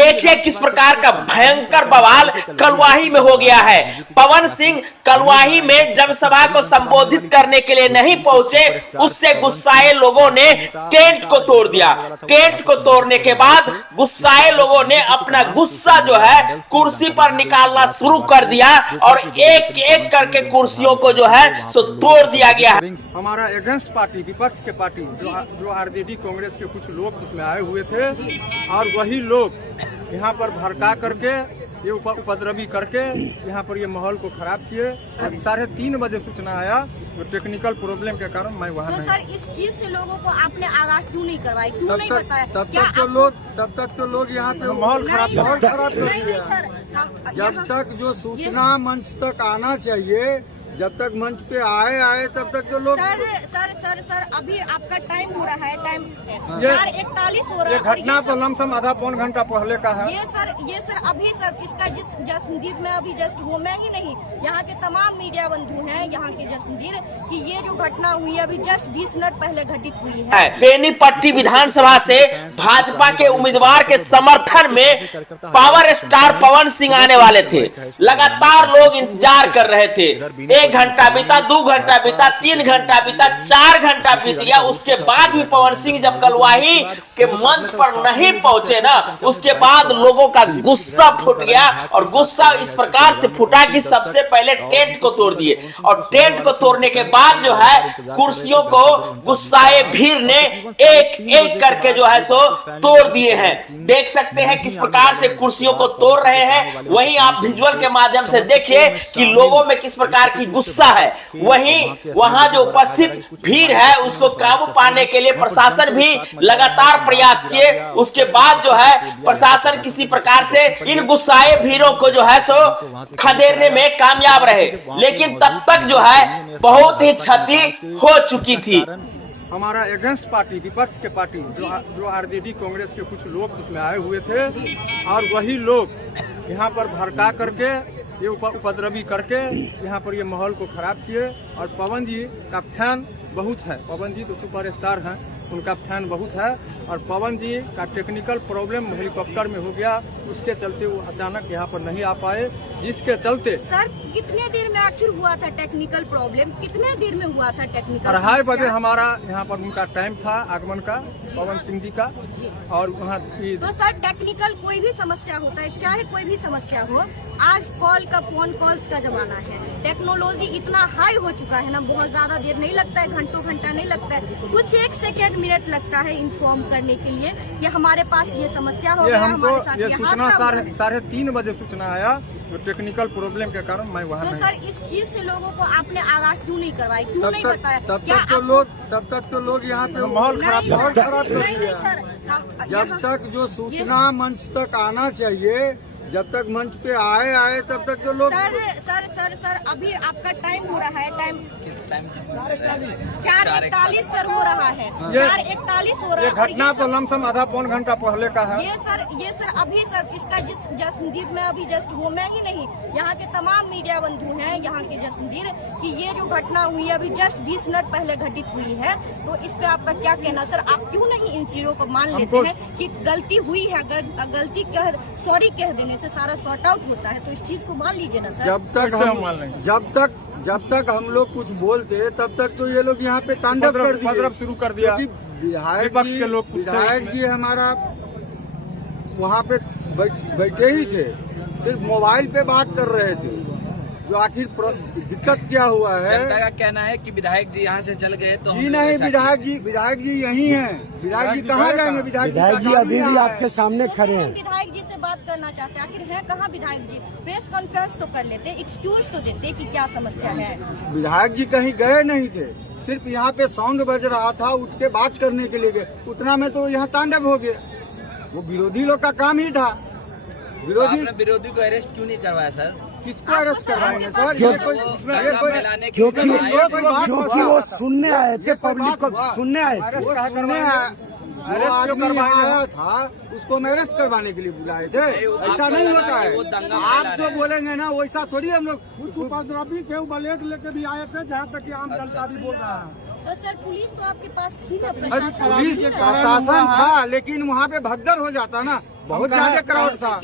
देखिए किस प्रकार का भयंकर बवाल कलवाही में हो गया है। पवन सिंह कलवाही में जनसभा को संबोधित करने के लिए नहीं पहुंचे, उससे गुस्साए लोगों ने टेंट को तोड़ दिया। टेंट को तोड़ने के बाद गुस्साए लोगों ने अपना गुस्सा जो है कुर्सी पर निकालना शुरू कर दिया और एक एक करके कुर्सियों को जो है सो तोड़ दिया गया है। हमारा अगेंस्ट पार्टी, विपक्ष के पार्टी जो आरजेडी कांग्रेस के कुछ लोग उसमें आए हुए थे और वही लोग यहाँ पर भड़का करके ये उपद्रवी करके यहाँ पर ये माहौल को खराब किए। और 3:30 बजे सूचना आया तो टेक्निकल प्रॉब्लम के कारण मैं वहाँ तो सर इस चीज से लोगों को आपने आगाह क्यों नहीं करवाया, क्यों नहीं बताया? तब तक तो लोग यहाँ पे माहौल खराब जब तक जो सूचना मंच तक आना चाहिए, जब तक मंच पे आए तब तक तो लोग सर अभी आपका टाइम हो रहा है, टाइम 4:41 हो रहा है। घटना तो लमसम आधा पौन घंटा पहले का है। ये सर अभी सर इसका जसमंदीर में अभी जस्ट हुआ, मैं ही नहीं यहाँ के तमाम मीडिया बंधु हैं यहाँ के जसमंदीर कि ये जो घटना हुई अभी जस्ट 20 मिनट पहले घटित हुई है। बेनीपट्टी विधानसभा से भाजपा के उम्मीदवार के समर्थन में पावर स्टार पवन सिंह आने वाले थे। लगातार लोग इंतजार कर रहे थे। 1 घंटा बीता, 2 घंटा बीता, 3 घंटा बीता, 4 घंटा बीत गया। उसके बाद भी पवन सिंह जब कलवाही के मंच पर नहीं पहुंचे ना, उसके बाद लोगों का गुस्सा फूट गया और गुस्सा इस प्रकार से फूटा कि सबसे पहले टेंट को तोड़ दिए और टेंट को तोड़ने के बाद जो है कुर्सियों को गुस्साए भीड़ ने एक एक करके जो है सो तोड़ दिए हैं। देख सकते हैं किस प्रकार से कुर्सियों को तोड़ रहे हैं। वहीं आप विजुअल के माध्यम से देखिए कि लोगों में किस प्रकार की गुस्सा है। वहीं वहां जो उपस्थित भीड़ है उसको काबू पाने के लिए प्रशासन भी लगातार प्रयास किए। उसके बाद जो है प्रशासन किसी प्रकार से इन गुस्साए भीड़ों को जो है सो खदेड़ने में कामयाब रहे, लेकिन तब तक जो है बहुत ही क्षति हो चुकी थी। हमारा अगेंस्ट पार्टी, विपक्ष के पार्टी जो आरजेडी कांग्रेस के कुछ लोग उसमें आए हुए थे और वही लोग यहाँ पर भड़का करके ये उपद्रवी करके यहाँ पर ये माहौल को खराब किए। और पवन जी का फैन बहुत है, पवन जी तो सुपरस्टार हैं, उनका फैन बहुत है। और पवन जी का टेक्निकल प्रॉब्लम हेलीकॉप्टर में हो गया, उसके चलते वो अचानक यहाँ पर नहीं आ पाए, जिसके चलते सर कितने देर में आखिर हुआ था टेक्निकल प्रॉब्लम, कितने देर में हुआ था टेक्निकल? 2:30 बजे हमारा यहाँ पर उनका टाइम था आगमन का, पवन सिंह जी का। और वहाँ तो सर टेक्निकल कोई भी समस्या होता है, चाहे कोई भी समस्या हो, आज कॉल का फोन कॉल्स का जमाना है, टेक्नोलॉजी इतना हाई हो चुका है ना, बहुत ज्यादा देर नहीं लगता है, घंटों घंटा नहीं लगता है, कुछ 1 सेकेंड मिनट लगता है इन्फॉर्म करने के लिए कि हमारे पास ये समस्या हो गया, हमारे साथ ये सूचना 3:30 बजे सूचना आया तो टेक्निकल प्रॉब्लम के कारण मैं वहाँ तो सर इस चीज से लोगों को आपने आगाह क्यों नहीं करवाया, क्यों नहीं बताया? तब तक तो लोग यहाँ पे माहौल खराब जब तक जो सूचना मंच तक आना चाहिए, जब तक मंच पे आए तब तक तो लोग सर अभी आपका टाइम हो रहा है, टाइम 4:41 सर हो रहा है, 4:41 हो रहा है। घटना तो लमसम आधा पौन घंटा पहले का है। ये सर अभी सर इसका जसमंदीर में अभी जस्ट हुआ, मैं ही नहीं यहाँ के तमाम मीडिया बंधु हैं यहाँ के जसमंदीर कि ये जो घटना हुई अभी जस्ट 20 मिनट पहले घटित हुई है। तो इस पे आपका क्या कहना सर? आप क्यों नहीं इन चीजों को मान लेते हैं कि गलती हुई है, अगर गलती सॉरी कह देने से सारा सॉर्ट आउट होता है, तो इस चीज को मान लीजिए ना सर। जब तक हम लोग कुछ बोलते तब तक तो ये लोग यहाँ पे तांडव शुरू कर दिया। विधायक जी हमारा वहाँ पे बैठे ही थे, सिर्फ मोबाइल पे बात कर रहे थे। जो आखिर दिक्कत क्या हुआ है, जनता का कहना है कि विधायक जी यहाँ से चल गए तो जी नहीं, विधायक जी यही हैं। विधायक जी कहाँ जाएंगे? विधायक जी अभी भी आपके सामने खड़े हैं। विधायक जी से बात करना चाहते हैं, आखिर है कहाँ विधायक जी? प्रेस कॉन्फ्रेंस तो कर लेते, एक्सक्यूज तो देते कि क्या समस्या है। विधायक जी कहीं गए नहीं थे, सिर्फ यहाँ पे साउंड बज रहा था, उठ के बात करने के लिए गए, उतना में तो यहाँ तांडव हो गए। वो विरोधी लोग का काम ही था। विरोधी को अरेस्ट क्यों नहीं करवाया सर? किसको अरेस्ट करवाएंगे सर? क्योंकि वो सुनने आए थे, पब्लिक को सुनने आए थे। अरेस्ट जो करवाया था उसको हम अरेस्ट करवाने के लिए बुलाए थे, ऐसा नहीं होता है। आप जो बोलेंगे ना वैसा थोड़ी हम लोग कुछ उपद्रवी थे, ब्लेड लेके भी आए थे, जहाँ तक कि आम जनता भी बोल रहा है। तो सर पुलिस तो आपके पास थी ना, पुलिस प्रशासन था, लेकिन वहाँ पे भगदड़ हो जाता ना, बहुत ज्यादा क्राउड था।